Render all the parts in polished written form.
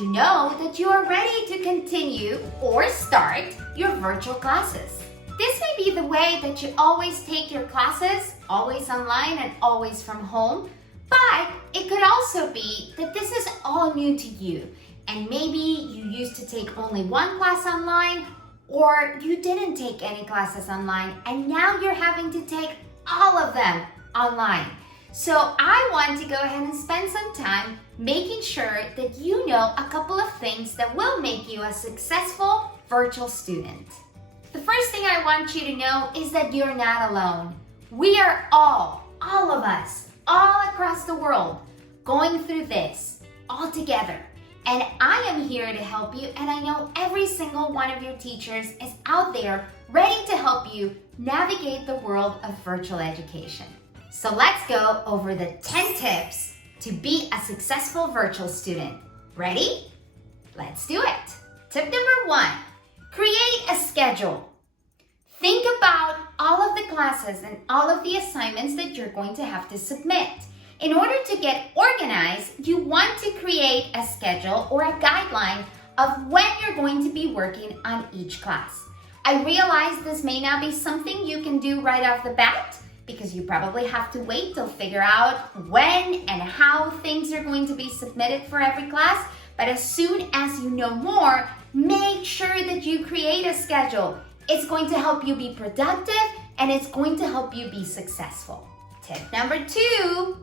to know that you are ready to continue or start your virtual classes. This may be the way that you always take your classes, always online and always from home, but it could also be that this is all new to you, and maybe you used to take only one class online, or you didn't take any classes online, and now you're having to take all of them online. So I want to go ahead and spend some time making sure that you know a couple of things that will make you a successful virtual student. The first thing I want you to know is that you're not alone. We are all of us, all across the world, going through this all together. And I am here to help you, and I know every single one of your teachers is out there ready to help you navigate the world of virtual education. So let's go over the 10 tips to be a successful virtual student. Ready? Let's do it. Tip number 1, create a schedule. Think about all of the classes and all of the assignments that you're going to have to submit. In order to get organized, you want to create a schedule or a guideline of when you're going to be working on each class. I realize this may not be something you can do right off the bat, because you probably have to wait to figure out when and how things are going to be submitted for every class. But as soon as you know more, make sure that you create a schedule. It's going to help you be productive, and it's going to help you be successful. Tip number 2,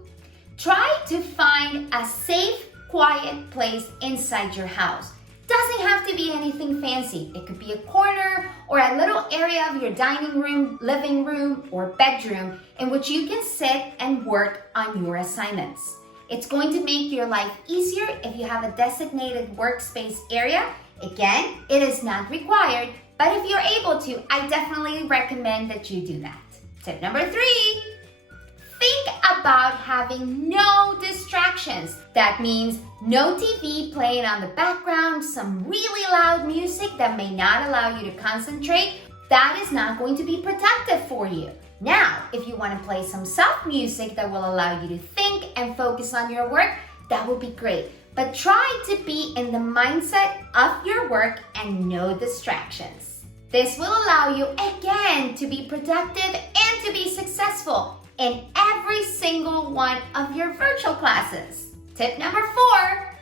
try to find a safe, quiet place inside your house. Doesn't have to be anything fancy. It could be a corner or a little area of your dining room, living room, or bedroom in which you can sit and work on your assignments. It's going to make your life easier if you have a designated workspace area. Again, it is not required, but if you're able to, I definitely recommend that you do that. Tip number 3, think about having no distractions. That means no TV playing on the background, some really loud music that may not allow you to concentrate. That is not going to be productive for you. Now, if you want to play some soft music that will allow you to think and focus on your work, that would be great. But try to be in the mindset of your work and no distractions. This will allow you, again, to be productive and to be successful in every single one of your virtual classes. Tip number 4,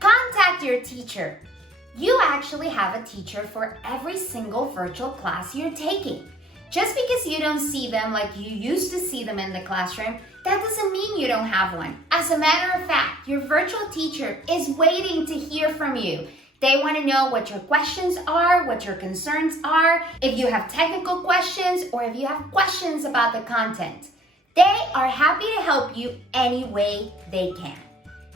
contact your teacher. You actually have a teacher for every single virtual class you're taking. Just because you don't see them like you used to see them in the classroom, that doesn't mean you don't have one. As a matter of fact, your virtual teacher is waiting to hear from you. They want to know what your questions are, what your concerns are, if you have technical questions, or if you have questions about the content. They are happy to help you any way they can.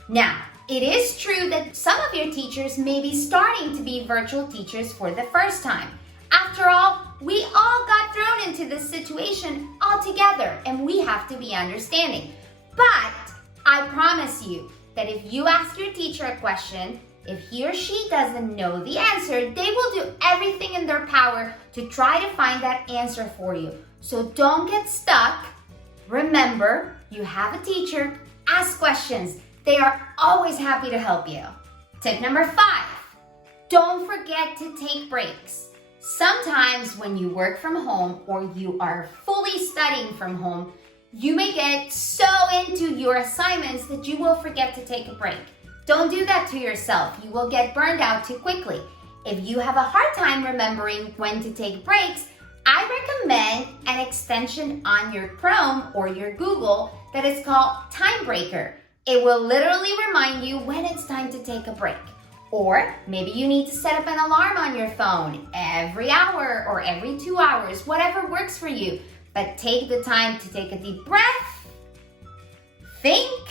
Now, it is true that some of your teachers may be starting to be virtual teachers for the first time. After all, we all got thrown into this situation all together, and we have to be understanding. But I promise you that if you ask your teacher a question, if he or she doesn't know the answer, they will do everything in their power to try to find that answer for you. So don't get stuck. Remember, you have a teacher. Ask questions. They are always happy to help you. Tip number 5, don't forget to take breaks. Sometimes when you work from home or you are fully studying from home, you may get so into your assignments that you will forget to take a break. Don't do that to yourself. You will get burned out too quickly. If you have a hard time remembering when to take breaks, I recommend an extension on your Chrome or your Google that is called Timebreaker. It will literally remind you when it's time to take a break. Or maybe you need to set up an alarm on your phone every hour or every 2 hours, whatever works for you. But take the time to take a deep breath, think,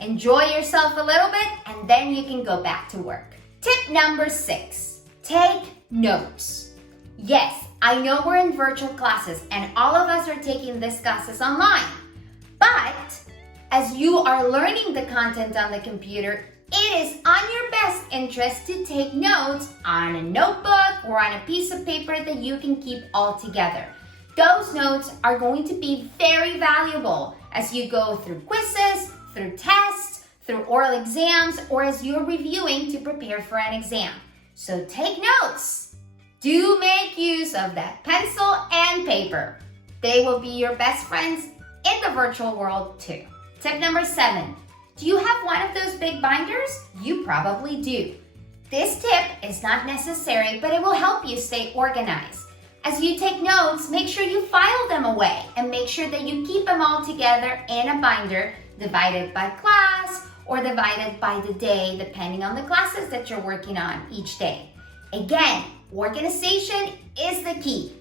enjoy yourself a little bit, and then you can go back to work. Tip number 6, take notes. Yes, I know we're in virtual classes and all of us are taking these classes online. But as you are learning the content on the computer, it is on your best interest to take notes on a notebook or on a piece of paper that you can keep all together. Those notes are going to be very valuable as you go through quizzes, through tests, through oral exams, or as you're reviewing to prepare for an exam. So take notes. Do make use of that pencil and paper. They will be your best friends in the virtual world too. Tip number 7. Do you have one of those big binders? You probably do. This tip is not necessary, but it will help you stay organized. As you take notes, make sure you file them away and make sure that you keep them all together in a binder divided by class or divided by the day, depending on the classes that you're working on each day. Again, organization is the key.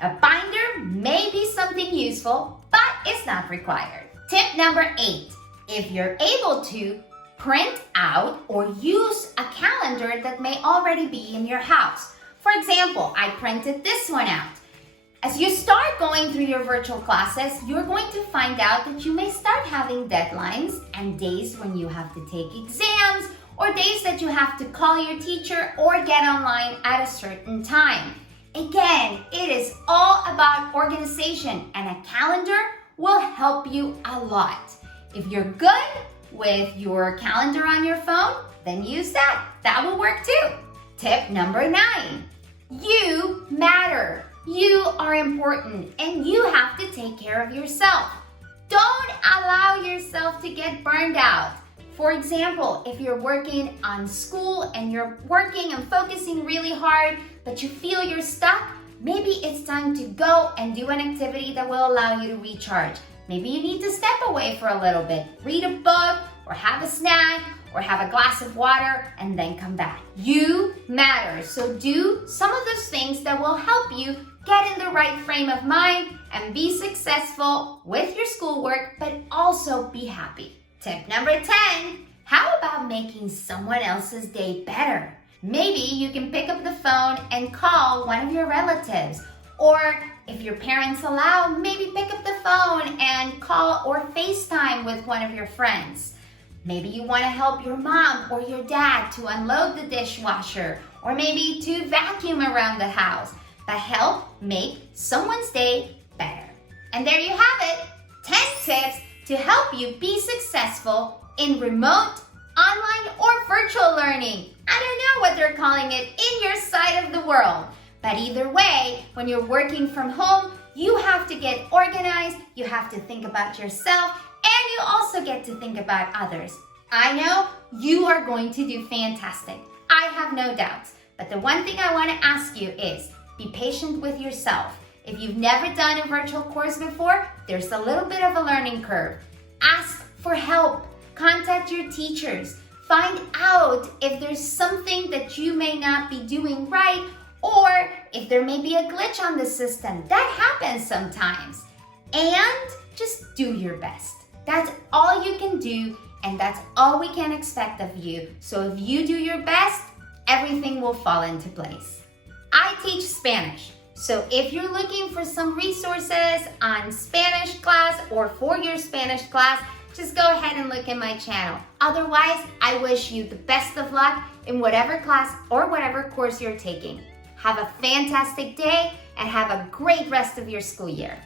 A binder may be something useful, but it's not required. Tip number 8. If you're able to, print out or use a calendar that may already be in your house. For example, I printed this one out. As you start going through your virtual classes, you're going to find out that you may start having deadlines and days when you have to take exams or days that you have to call your teacher or get online at a certain time. Again, it is all about organization, and a calendar will help you a lot. If you're good with your calendar on your phone, then use that. That will work too. Tip number 9. You matter. You are important, and you have to take care of yourself. Don't allow yourself to get burned out. For example, if you're working on school and you're working and focusing really hard, but you feel you're stuck, maybe it's time to go and do an activity that will allow you to recharge. Maybe you need to step away for a little bit, read a book, or have a snack, or have a glass of water, and then come back. You matter, so do some of those things that will help you get in the right frame of mind and be successful with your schoolwork, but also be happy. Tip number 10, how about making someone else's day better? Maybe you can pick up the phone and call one of your relatives, or if your parents allow, maybe pick up the phone and call or FaceTime with one of your friends. Maybe you want to help your mom or your dad to unload the dishwasher, or maybe to vacuum around the house, but help make someone's day better. And there you have it, 10 tips to help you be successful in remote, online, or virtual learning. I don't know what they're calling it in your side of the world, but either way, when you're working from home, you have to get organized, you have to think about yourself, and you also get to think about others. I know you are going to do fantastic. I have no doubts. But the one thing I want to ask you is, be patient with yourself. If you've never done a virtual course before, there's a little bit of a learning curve. Ask for help. Contact your teachers. Find out if there's something that you may not be doing right, or if there may be a glitch on the system. That happens sometimes. And just do your best. That's all you can do, and that's all we can expect of you. So if you do your best, everything will fall into place. I teach Spanish, so if you're looking for some resources on Spanish class or for your Spanish class, just go ahead and look in my channel. Otherwise, I wish you the best of luck in whatever class or whatever course you're taking. Have a fantastic day and have a great rest of your school year.